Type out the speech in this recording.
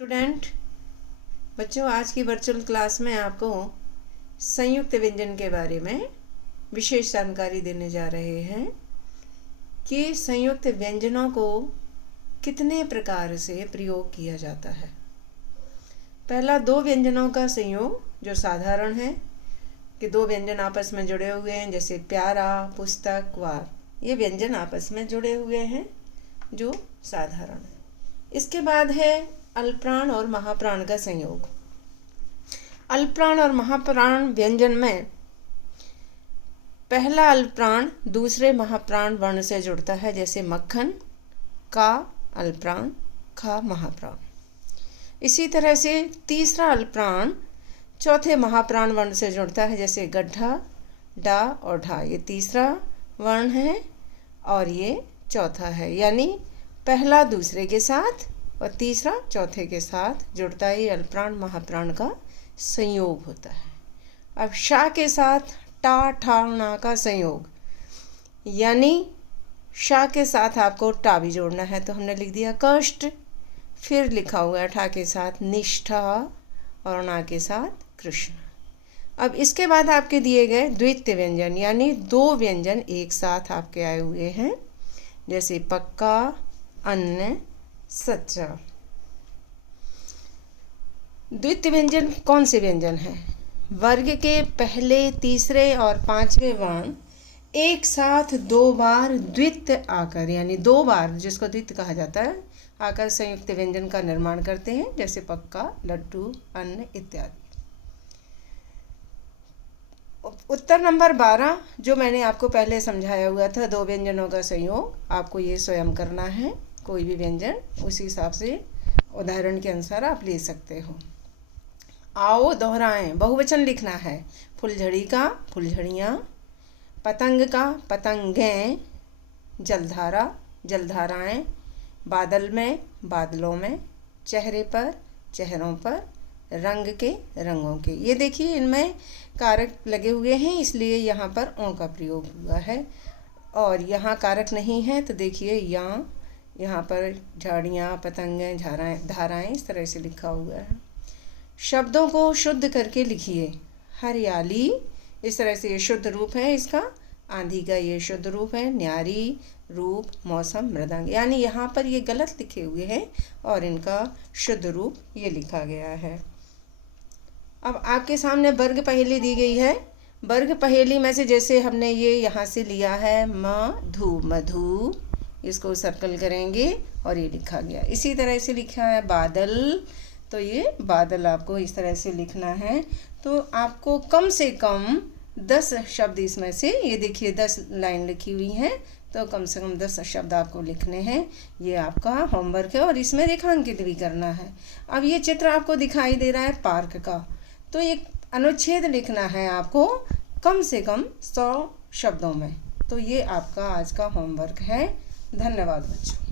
Student बच्चों, आज की वर्चुअल क्लास में आपको संयुक्त व्यंजन के बारे में विशेष जानकारी देने जा रहे हैं कि संयुक्त व्यंजनों को कितने प्रकार से प्रयोग किया जाता है। पहला, दो व्यंजनों का संयोग जो साधारण है कि दो व्यंजन आपस में जुड़े हुए हैं, जैसे प्यारा, पुस्तक, वार, ये व्यंजन आपस में जुड़े हुए हैं जो साधारण है। इसके बाद है अल्पप्राण और महाप्राण का संयोग। अल्पप्राण और महाप्राण व्यंजन में पहला अल्पप्राण दूसरे महाप्राण वर्ण से जुड़ता है, जैसे मक्खन, का अल्पप्राण, खा महाप्राण। इसी तरह से तीसरा अल्पप्राण चौथे महाप्राण वर्ण से जुड़ता है, जैसे गड्ढा, डा और ढा। ये तीसरा वर्ण है और ये चौथा है, यानी पहला दूसरे के साथ और तीसरा चौथे के साथ जुड़ता है। अल्पप्राण महाप्राण का संयोग होता है। अब शा के साथ टा, ठा, ना का संयोग, यानी शा के साथ आपको टा भी जोड़ना है, तो हमने लिख दिया कष्ट। फिर लिखा हुआ है ठा के साथ निष्ठा और ना के साथ कृष्ण। अब इसके बाद आपके दिए गए द्वितीय व्यंजन, यानी दो व्यंजन एक साथ आपके आए हुए हैं, जैसे पक्का, अन्न, सच्चा। द्वितीय व्यंजन कौन से व्यंजन है? वर्ग के पहले, तीसरे और पांचवें वर्ण एक साथ दो बार द्वित्व आकर, यानी दो बार, जिसको द्वित्व कहा जाता है, आकर संयुक्त व्यंजन का निर्माण करते हैं, जैसे पक्का, लड्डू, अन्न इत्यादि। उत्तर नंबर 12 जो मैंने आपको पहले समझाया हुआ था, दो व्यंजनों का संयोग, आपको ये स्वयं करना है। कोई भी व्यंजन उसी हिसाब से उदाहरण के अनुसार आप ले सकते हो। आओ दोहराएं, बहुवचन लिखना है। फुलझड़ी का फुलझड़ियाँ, पतंग का पतंगें, जलधारा जलधाराएं, बादल में बादलों में, चेहरे पर चेहरों पर, रंग के रंगों के। ये देखिए इनमें कारक लगे हुए हैं, इसलिए यहाँ पर ओ का प्रयोग हुआ है, और यहाँ कारक नहीं है तो देखिए यहाँ पर झाड़ियाँ, पतंगें, धाराएं, इस तरह से लिखा हुआ है। शब्दों को शुद्ध करके लिखिए। हरियाली, इस तरह से ये शुद्ध रूप है इसका। आंधी का ये शुद्ध रूप है। न्यारी, रूप, मौसम, मृदंग, यानी यहाँ पर ये गलत लिखे हुए हैं और इनका शुद्ध रूप ये लिखा गया है। अब आपके सामने वर्ग पहेली दी गई है। वर्ग पहेली में से जैसे हमने ये यहाँ से लिया है मधु, मधु, इसको सर्कल करेंगे और ये लिखा गया। इसी तरह से लिखा है बादल, तो ये बादल आपको इस तरह से लिखना है। तो आपको कम से कम 10 शब्द इसमें से, ये देखिए 10 लाइन लिखी हुई हैं, तो कम से कम 10 शब्द आपको लिखने हैं। ये आपका होमवर्क है और इसमें रेखांकित भी करना है। अब ये चित्र आपको दिखाई दे रहा है पार्क का, तो एक अनुच्छेद लिखना है आपको कम से कम 100 शब्दों में। तो ये आपका आज का होमवर्क है। धन्यवाद बच्चों।